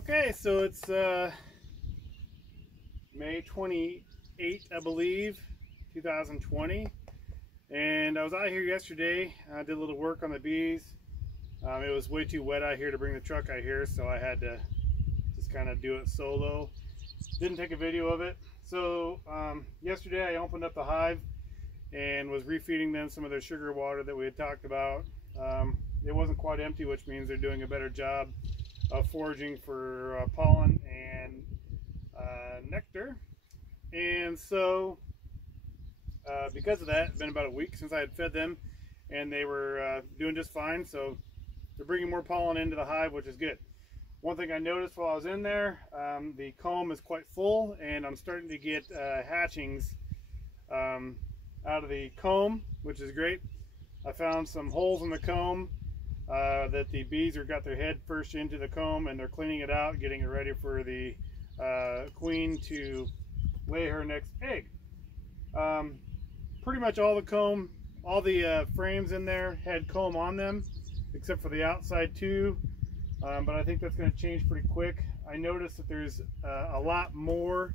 Okay, so it's May 28th, I believe, 2020. And I was out here yesterday. I did a little work on the bees. It was way too wet out here to bring the truck out here, so I had to just kind of do it solo. Didn't take a video of it. So yesterday I opened up the hive and was refeeding them some of their sugar water that we had talked about. It wasn't quite empty, which means they're doing a better job of foraging for pollen and nectar. And so because of that, it's been about a week since I had fed them, and they were doing just fine. So they're bringing more pollen into the hive, which is good. One thing I noticed while I was in there, the comb is quite full, and I'm starting to get hatchings out of the comb, which is great. I found some holes in the comb that the bees have got their head first into the comb, and they're cleaning it out, getting it ready for the queen to lay her next egg. Pretty much all the comb, all the frames in there had comb on them, except for the outside two. But I think that's going to change pretty quick. I noticed that there's a lot more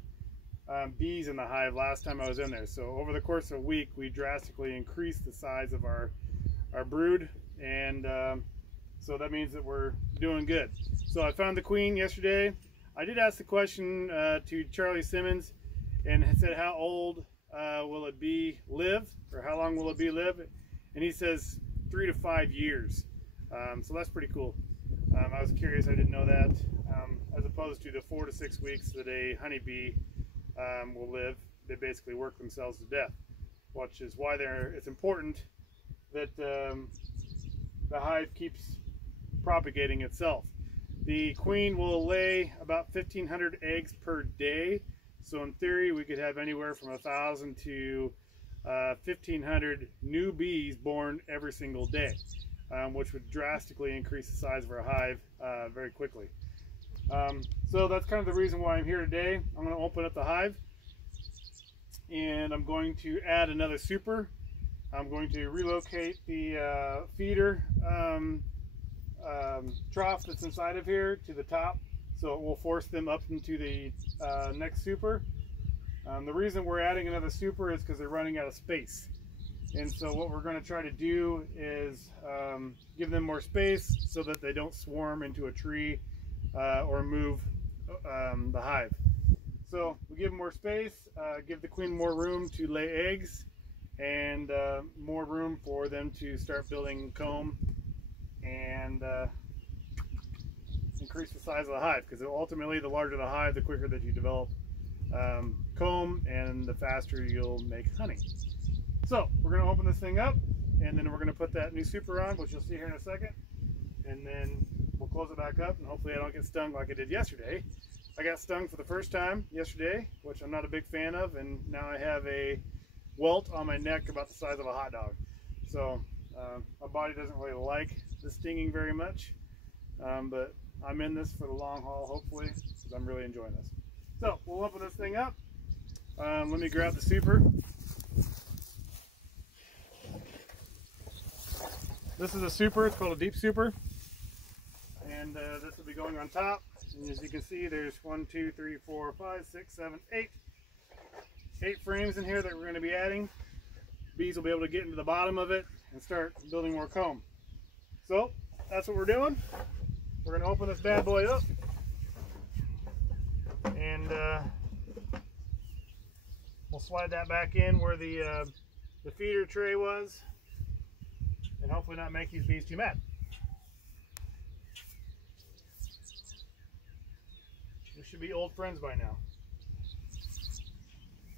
bees in the hive last time I was in there. So over the course of a week, we drastically increased the size of our brood, and so that means that we're doing good. So I found the queen yesterday. I did ask the question to Charlie Simmons, and said, how old will it be live, or how long will it be live? And he says 3 to 5 years. So that's pretty cool. I was curious, I didn't know that, as opposed to the 4 to 6 weeks that a honeybee will live. They basically work themselves to death, which is why it's important that the hive keeps propagating itself. The queen will lay about 1,500 eggs per day, so in theory we could have anywhere from 1,000 to 1,500 new bees born every single day. Which would drastically increase the size of our hive very quickly. So that's kind of the reason why I'm here today. I'm going to open up the hive, and I'm going to add another super. I'm going to relocate the feeder trough that's inside of here to the top, so it will force them up into the next super. The reason we're adding another super is because they're running out of space. And so what we're going to try to do is give them more space so that they don't swarm into a tree or move the hive. So we give them more space, give the queen more room to lay eggs, and more room for them to start building comb and increase the size of the hive, because ultimately the larger the hive, the quicker that you develop comb, and the faster you'll make honey. So we're going to open this thing up, and then we're going to put that new super on, which you'll see here in a second, and then we'll close it back up, and hopefully I don't get stung like I did yesterday. I got stung for the first time yesterday, which I'm not a big fan of, and now I have a welt on my neck about the size of a hot dog. So my body doesn't really like the stinging very much, but I'm in this for the long haul, hopefully, because I'm really enjoying this. So we'll open this thing up. Let me grab the super. This is a super, it's called a deep super, and this will be going on top. And as you can see, there's 1, 2, 3, 4, 5, 6, 7, 8 frames in here that we're going to be adding. Bees will be able to get into the bottom of it and start building more comb. So that's what we're doing. We're going to open this bad boy up, and we'll slide that back in where the feeder tray was, and hopefully not make these bees too mad. We should be old friends by now.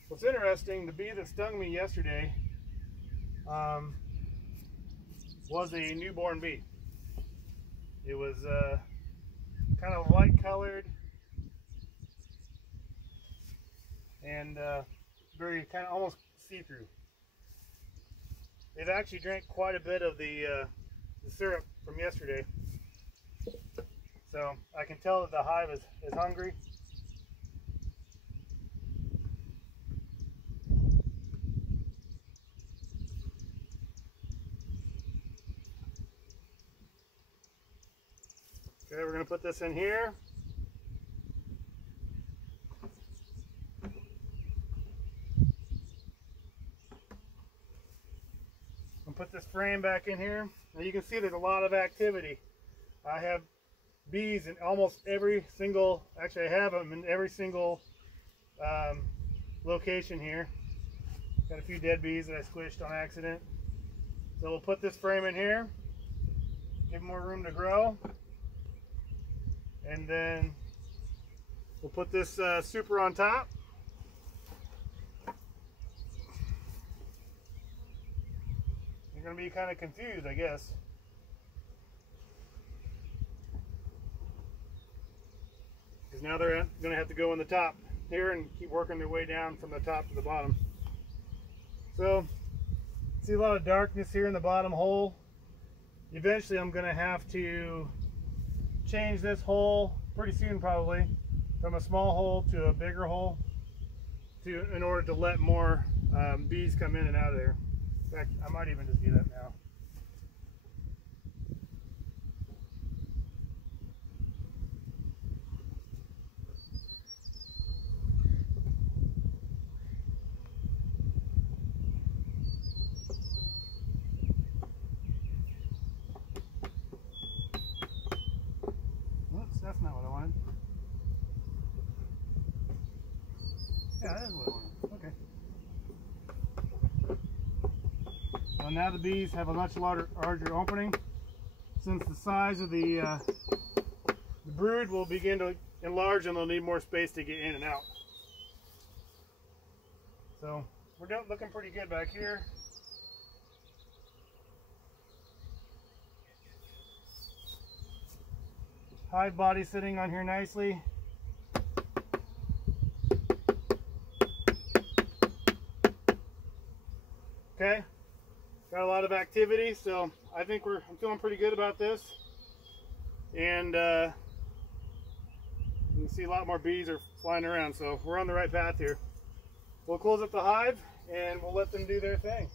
What's interesting, the bee that stung me yesterday was a newborn bee. It was kind of light colored and very kind of almost see-through. They've actually drank quite a bit of the syrup from yesterday, so I can tell that the hive is hungry. Okay, we're going to put this in here. put this frame back in here. Now you can see there's a lot of activity. I have bees in almost every single, actually I have them in every single location here. Got a few dead bees that I squished on accident. So we'll put this frame in here, give them more room to grow, and then we'll put this super on top. You're going to be kind of confused, I guess. Because now they're going to have to go in the top here and keep working their way down from the top to the bottom. So, see a lot of darkness here in the bottom hole. Eventually I'm going to have to change this hole pretty soon, probably from a small hole to a bigger hole in order to let more bees come in and out of there. In fact, I might even just do that now. Oops, that's not what I wanted. Yeah, that is what I wanted. Okay. So now the bees have a much larger opening. Since the size of the brood will begin to enlarge and they'll need more space to get in and out. So we're looking pretty good back here. Hive body sitting on here nicely. Okay, got a lot of activity, so I think I'm feeling pretty good about this. And you can see a lot more bees are flying around, so we're on the right path here. We'll close up the hive and we'll let them do their thing.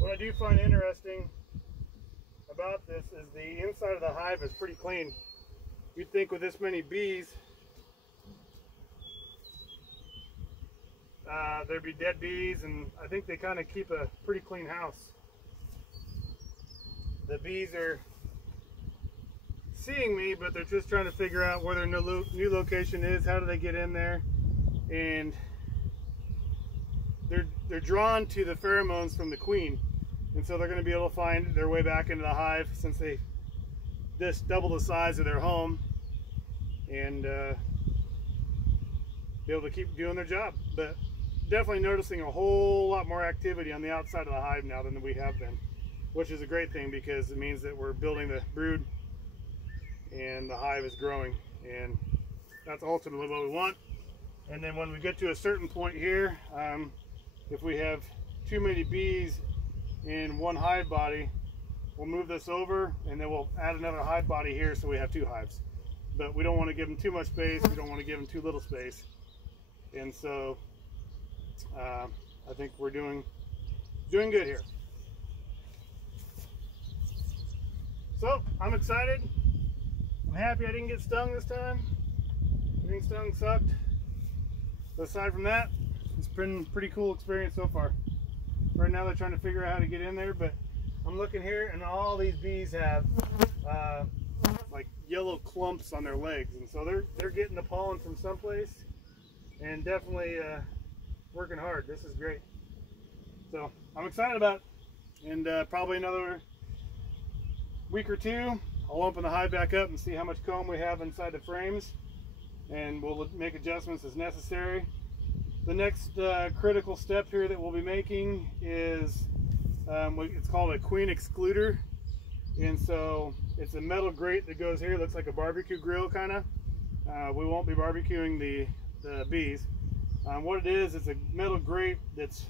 What I do find interesting about this is the inside of the hive is pretty clean. You'd think with this many bees, there'd be dead bees, and I think they kind of keep a pretty clean house. The bees are seeing me, but they're just trying to figure out where their new location is, how do they get in there, and they're drawn to the pheromones from the queen. And so they're going to be able to find their way back into the hive since they just double the size of their home, and be able to keep doing their job. But definitely noticing a whole lot more activity on the outside of the hive now than we have been, which is a great thing because it means that we're building the brood and the hive is growing, and that's ultimately what we want. And then when we get to a certain point here, if we have too many bees in one hive body, we'll move this over and then we'll add another hive body here so we have two hives. But we don't want to give them too much space, we don't want to give them too little space. And so I think we're doing good here. So I'm excited. I'm happy I didn't get stung this time. Getting stung sucked. But aside from that, it's been a pretty cool experience so far. Right now they're trying to figure out how to get in there, but I'm looking here and all these bees have like yellow clumps on their legs, and so they're getting the pollen from someplace, and definitely working hard. This is great. So I'm excited about it, and probably another week or two I'll open the hive back up and see how much comb we have inside the frames, and we'll make adjustments as necessary. The next critical step here that we'll be making is it's called a queen excluder, and so it's a metal grate that goes here. It looks like a barbecue grill kind of. We won't be barbecuing the bees. What it is, it's a metal grate that's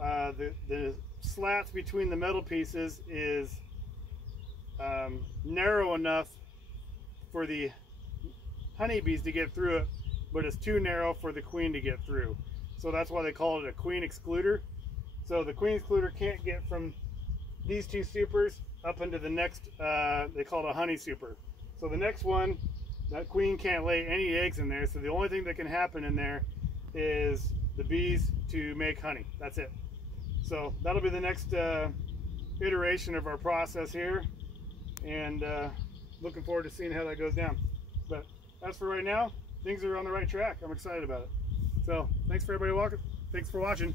the slats between the metal pieces is narrow enough for the honeybees to get through it, but it's too narrow for the queen to get through. So that's why they call it a queen excluder. So the queen's excluder can't get from these two supers up into the next, they call it a honey super. So the next one, that queen can't lay any eggs in there. So the only thing that can happen in there is the bees to make honey. That's it. So that'll be the next iteration of our process here. And looking forward to seeing how that goes down. But as for right now, things are on the right track. I'm excited about it. So thanks for everybody watching.